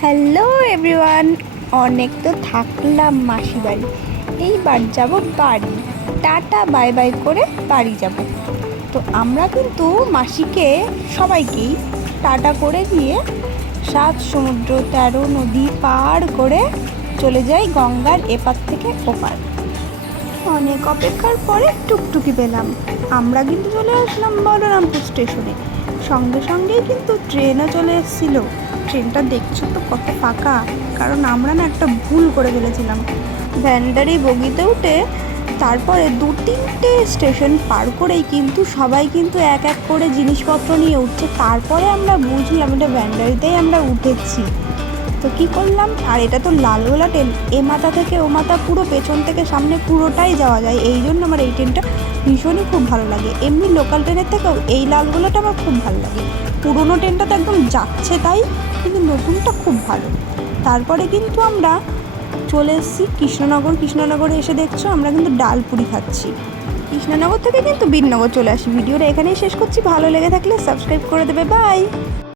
Hello everyone, অনেক তো থাকলাম মাসি বাড়ি, এইবার যাব বাড়ি। টাটা বাই বাই করে বাড়ি যাব। তো আমরা কিন্তু মাসিকে সবাইকেই টাটা করে দিয়ে 7 সমুদ্র 13 নদী পার করে চলে যাই গঙ্গার এপার থেকে ওপার। অনেক অপেক্ষার পরে টুকটুকি পেলাম। আমরা কিন্তু চলে আসলাম বলরামপুর স্টেশনে। সঙ্গে সঙ্গেই কিন্তু ট্রেনও চলে এসেছিলো। ট্রেনটা দেখছো তো কত ফাঁকা, কারণ আমরা না একটা ভুল করে ফেলেছিলাম। ভ্যানডারি বগিতে উঠে তারপরে 2-3টে স্টেশন পার করেই কিন্তু সবাই কিন্তু এক এক করে জিনিসপত্র নিয়ে উঠছে। তারপরে আমরা বুঝলাম এটা ভ্যানডারিতেই আমরা উঠেছি। তো কী করলাম, আর এটা তো লালগোলা ট্রেন, এ মাথা থেকে ও মাথা পুরো পেছন থেকে সামনে পুরোটাই যাওয়া যায়। এই জন্য আমার এই ট্রেনটা ভীষণই খুব ভালো লাগে। এমনি লোকাল ট্রেনের থেকেও এই লালগোলাটা আমার খুব ভালো লাগে। পুরোনো ট্রেনটা তো একদম যাচ্ছে তাই, কিন্তু নতুনটা খুব ভালো। তারপরে কিন্তু আমরা চলে এসেছি কৃষ্ণনগরে এসে দেখছো আমরা কিন্তু ডালপুরি খাচ্ছি। কৃষ্ণনগর থেকে কিন্তু বীরনগর চলে আসি। ভিডিওটা এখানেই শেষ করছি। ভালো লেগে থাকলে সাবস্ক্রাইব করে দেবে। বাই।